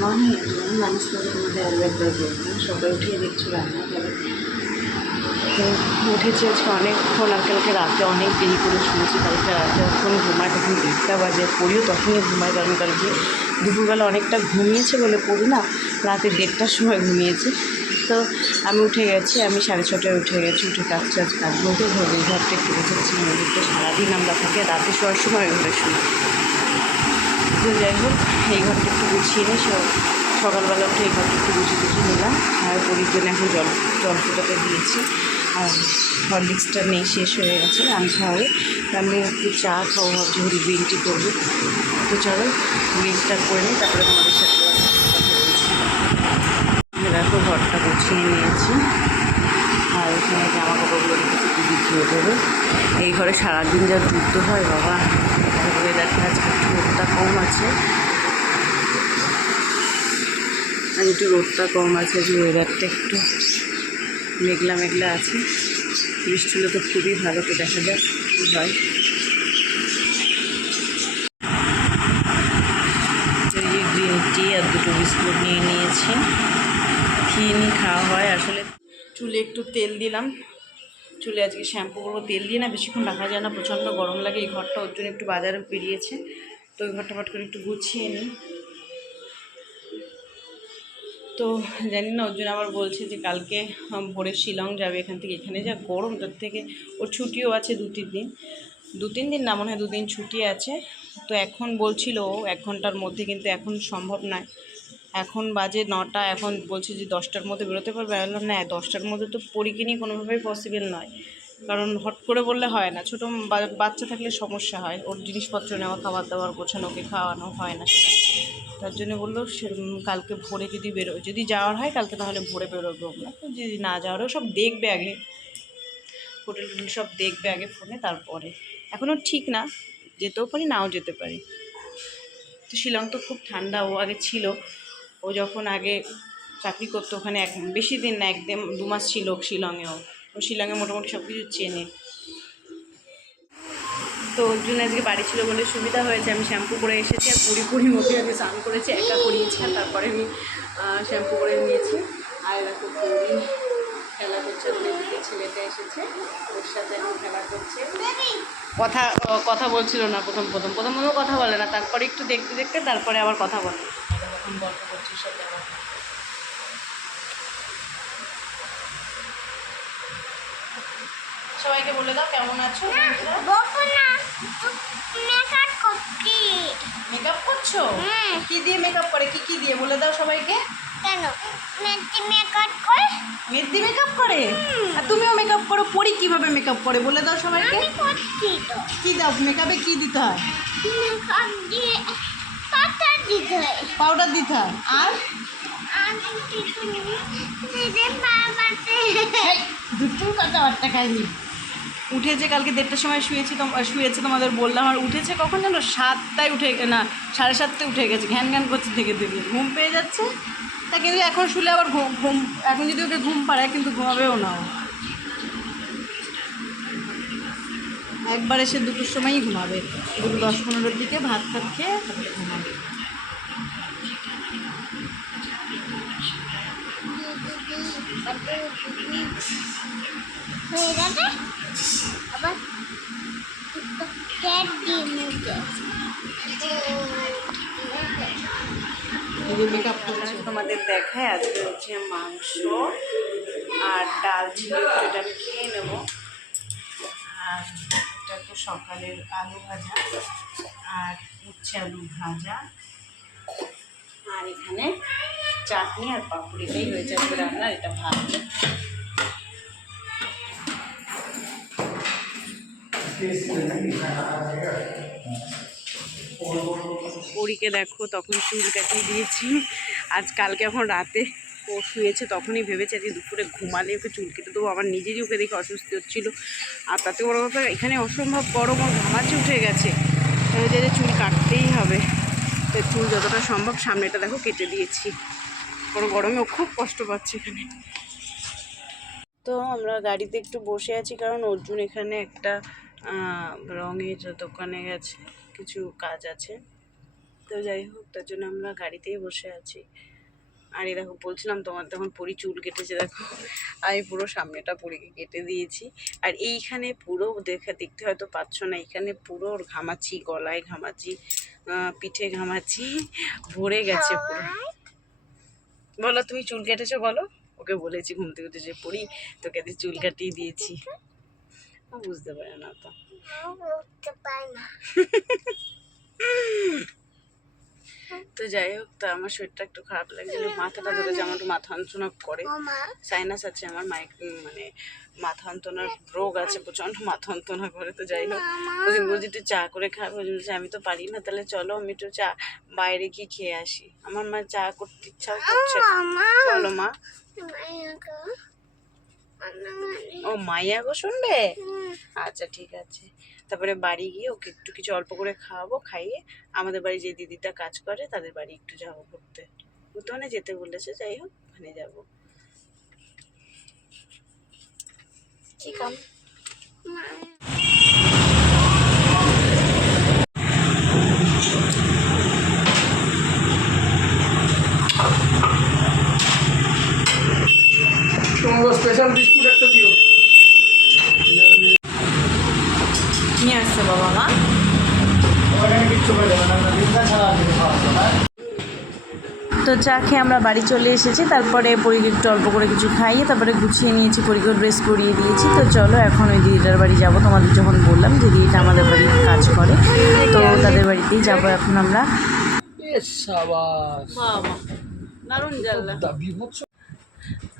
Morning everyone মানুষ মধ্যে আরও একবার বলব সবাই উঠিয়ে দেখছ রান্না করে। উঠেছি আজকে অনেকক্ষণ, আর কালকে রাতে অনেক দেরি করে শুনেছি কালকে রাতে যখন ঘুমায়, তখন দেড়টা বাজে, পড়িও তখনই ঘুমায়, কারণ কালকে দুপুরবেলা অনেকটা ঘুমিয়েছে বলে পড়ি না, রাতে দেড়টার সময় ঘুমিয়েছি। তো আমি উঠে গেছি, আমি সাড়ে ছটায় উঠে গেছি, উঠে কাজ টাজ কাজ বলতে এই ঘরটা একটু গুছেছি নদীতে সারাদিন আমরা থাকি, রাতে শোয়ার সময় ঘরে শুনি তো যাই হোক, এই ঘরটা একটু গুছিয়ে নিই সব সকালবেলা উঠে এই ঘরটা একটু গুছিয়ে গুছিয়ে নিলাম। আর পরির জন্য এখন জল জল ফুটাতে দিয়েছি। আর হরলিক্সটা নেই, শেষ হয়ে গেছে আমি খাওয়াই আমি একটু চা খাব, ভাবছি হরি গ্রিন টি করব। তো চলো, গ্রিনটা করে নিই, তারপরে তোমাদের সাথে দেখো ঘরটা গুছিয়ে নিয়েছি। আর এখানে জামা কাপড়গুলো দিদি ধুয়ে দেবে এই ঘরে সারাদিন যা যুদ্ধ হয়, বাবা। ওয়েদারটা আজকে একটু রোদটা কম আছে আর একটু রোদটা কম আছে, যে ওয়েদারটা একটু মেঘলা মেঘলা আছে। বৃষ্টি হলে তো খুবই ভালো, তো দেখা যাক হয়। গ্রিন টি আর দুটো বিস্কুট নিয়ে নিয়েছি। খেয়ে নিয়ে খাওয়া হয়, আসলে চুলে একটু তেল দিলাম। চুলে আজকে শ্যাম্পু করব, তেল দিয়ে না বেশিক্ষণ রাখা যায় না, প্রচণ্ড গরম লাগে, এই ঘরটা ওর জন্য একটু বাজারে বেরিয়েছে। তো ওই ঘরটা ফট করে একটু গুছিয়ে নিই। তো জানি না, ওর জন্য আবার বলছে যে কালকে ভোরে শিলং যাবে, এখান থেকে এখানে যা গরম, তার থেকে ওর ছুটিও আছে দু তিন দিন। দু তিন দিন না, মনে হয় দুদিন ছুটি আছে। তো এখন বলছিল এক ঘণ্টার মধ্যে, কিন্তু এখন সম্ভব নয়। এখন বাজে নটা, এখন বলছে যে দশটার মধ্যে বেরোতে পারবে। বললাম, না, দশটার মধ্যে তো পরীকে নিয়ে কোনোভাবেই পসিবল নয়। কারণ হট করে বললে হয় না। ছোটো বাচ্চা থাকলে সমস্যা হয়। ওর জিনিসপত্র নেওয়া খাবার দাবার গোছানো, ওকে খাওয়ানো হয় না সেটা। তার জন্য বলল, সে- কালকে ভোরে যদি বেরো, যদি যাওয়ার হয় কালকে তাহলে ভোরে বেরোবো আমরা। তো যদি না যাওয়ারও সব দেখবে আগে। হোটেল টোটেল সব দেখবে আগে ফোনে, তারপরে। এখনও ঠিক না। যেতেও পারি, নাও যেতে পারি। তো শিলং তো খুব ঠান্ডা, ও আগে ছিল। ও যখন আগে চাকরি করতো ওখানে এক, বেশি দিন না, একদম দু মাস ছিল শিলংয়েও। ও শিলংয়ে মোটামুটি সব কিছু চেনে। তো ওর জন্য আজকে বাড়ি ছিল বলে সুবিধা হয়েছে। আমি শ্যাম্পু করে এসেছি আর পুরি পুরি মুখে আমি স্নান করেছি। একা করিয়েছি আর তারপরে আমি শ্যাম্পু করে নিয়েছি। আর এরকম খেলা করছে দিকে ছেলেটা এসেছে। ওর সাথে এখন খেলা করছে। কথা কথা বলছিল না প্রথম প্রথম। প্রথম প্রথম কথা বলে না। তারপরে একটু দেখতে দেখতে, তারপরে আবার কথা বলে। এখন গল্প করছে ওর সাথে আবার সবাইকে বলে দাও কেমন আছো মেকআপ করছি। মেকআপ করছ? কি দিয়ে মেকআপ করে? কি কি দিয়ে? বলে দাও সবাইকে। কেন? মেহেদি মেকআপ করে। মেহেদি মেকআপ করে? আর তুমিও মেকআপ করো পরি কীভাবে মেকআপ করে? বলে দাও সবাইকে। আমি করছি তো। কি দাও? মেকআপে কি দিতে হয়? মেকআপ দিয়ে দিতে হয় পাউডার দিতে হয়। আর? কথাবার্তা খাইনি। উঠেছে কালকে দেড়টার সময় শুয়েছি শুয়েছে তোমাদের বললাম আর উঠেছে কখন জানো সাতটায় উঠে না সাড়ে সাতটায় উঠে গেছে ঘ্যান ঘ্যান করছে থেকে থেকে। ঘুম পেয়ে যাচ্ছে। তা কিন্তু এখন শুলে আবার ঘুম ঘুম এখন যদি ওকে ঘুম পাড়ায় কিন্তু ঘুমাবেও না। একবার এসে দুটোর সময়ই ঘুমাবে। দুটো দশ পনেরোর দিকে ভাত টাত খেয়ে ঘুমাবে। হয়ে যাবে আবার ক্যাট দিয়ে তোমাদের দেখায় আজকে হচ্ছে মাংস আর ডাল ছিল আমি খেয়ে নেব। আর এটা তো সকালের আলু ভাজা আর উচ্ছে আলু ভাজা। আর এখানে চাটনি আর পাপড়ি এটাই হয়েছে আজকে রান্না এটা ভাত। পরীকে দেখো, তখন চুল কাটিয়ে দিয়েছি। আজ কালকে এখন রাতে ও শুয়েছে, তখনই ভেবেছে আজকে দুপুরে ঘুমালে ওকে চুল কেটে দেবো। আমার নিজেরই ওকে দেখে অসুস্থ হচ্ছিল। আর তাতে বড় কথা, এখানে অসম্ভব গরম, ওর ঘামাচি উঠে গেছে। যে চুল কাটতেই হবে। তো চুল যতটা সম্ভব সামনেটা দেখো কেটে দিয়েছি। বড় গরমে খুব কষ্ট পাচ্ছে এখানে। তো আমরা গাড়িতে একটু বসে আছি, কারণ অর্জুন এখানে একটা রঙের দোকানে গেছে, কিছু কাজ আছে। তো যাই হোক, তার জন্য আমরা গাড়িতেই বসে আছি। আর এই দেখো, বলছিলাম তোমার তখন পরি চুল কেটেছে, দেখো। আমি পুরো সামনেটা পরিকে কেটে দিয়েছি। আর এইখানে পুরো দেখে, দেখতে হয়তো পাচ্ছ না এখানে পুরো ঘামাচ্ছি গলায় ঘামাচ্ছি পিঠে ঘামাচ্ছি ভরে গেছে পুরো। বলো, তুমি চুল কেটেছো বলো? ওকে বলেছি ঘুম থেকে উঠে যে পড়ি তোকে চুল কাটিয়ে দিয়েছি। বুঝতে পারে না তো। পারে না তো যাই হোক তো আমার শরীরটা একটু খারাপ লাগছিল। মাথাটা ধরে যে আমার একটু মাথা যন্ত্রণা করে। সাইনাস আছে আমার মাইক মানে মাথা যন্ত্রণার রোগ আছে প্রচণ্ড মাথা যন্ত্রণা করে তো যাই হোক। ওদিন বলছি একটু চা করে খাব জন্য আমি তো পারি না তাহলে চলো আমি একটু চা বাইরে গিয়ে খেয়ে আসি। আমার মা চা করতে ইচ্ছাও করছে বলো মা। ও, মাইয়া গো শুনবে? আচ্ছা ঠিক আছে। তারপরে বাড়ি গিয়ে ওকে একটু কিছু অল্প করে খাওয়াবো, খাইয়ে আমাদের বাড়ি যে দিদিটা কাজ করে, তাদের বাড়ি একটু যাব ঘুরতে। উঠোনে যেতে বলেছে, যাই হোক, ওখানে যাব। কি কাম তোমাকে স্পেশাল বিস্কুট একটা দিও নিয়ে আসছে বাবা মা ওখানে কিচ্ছু করে দেবে না আমরা বিন্দা ছাড়া আর কিছু খাওয়াবো না তো চা খেয়ে আমরা বাড়ি চলে এসেছি তারপরে পরীকে একটু অল্প করে কিছু খাইয়ে তারপরে গুছিয়ে নিয়েছি পরীকে ড্রেস পরিয়ে দিয়েছি। তো চলো এখন ওই দিদিটার বাড়ি যাব। তোমাদের যখন বললাম যে দিদিটা আমাদের বাড়ি কাজ করে তো তাদের বাড়িতেই যাব এখন আমরা। দারুণ জানলা দা বিভৎস এদিক দিয়ে চালে যাই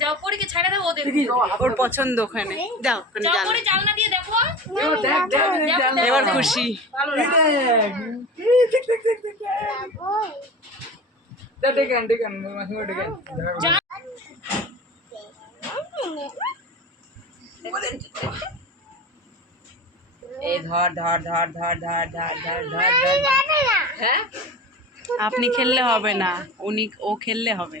যাও পরীকে ছেড়ে দেবো ওদের ওর পছন্দ ওখানে যাও যাও পরে জানলা দিয়ে দেখো এবার খুশি মাসিমা এই ধর ধর ধর ধর ধর ধর ধর ধর হ্যাঁ আপনি খেললে হবে না উনি ও খেললে হবে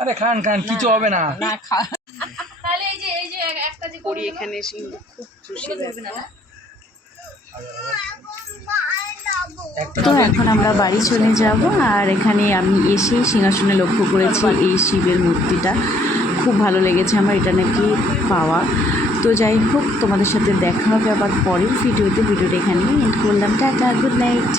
আরে খান খান কিছু হবে না। না খা। তাহলে এই যে এই যে একটা যে পরি এখানে এসে খুব খুশি না না? তো এখন আমরা বাড়ি চলে যাব আর এখানে আমি এসেই সিংহাসনে লক্ষ্য করেছি এই শিবের মূর্তিটা। খুব ভালো লেগেছে আমার এটা নাকি পাওয়া। তো যাই হোক তোমাদের সাথে দেখা হবে আবার পরের ভিডিওতে। ভিডিওটা এখানেই এন্ড করলাম। Tata good night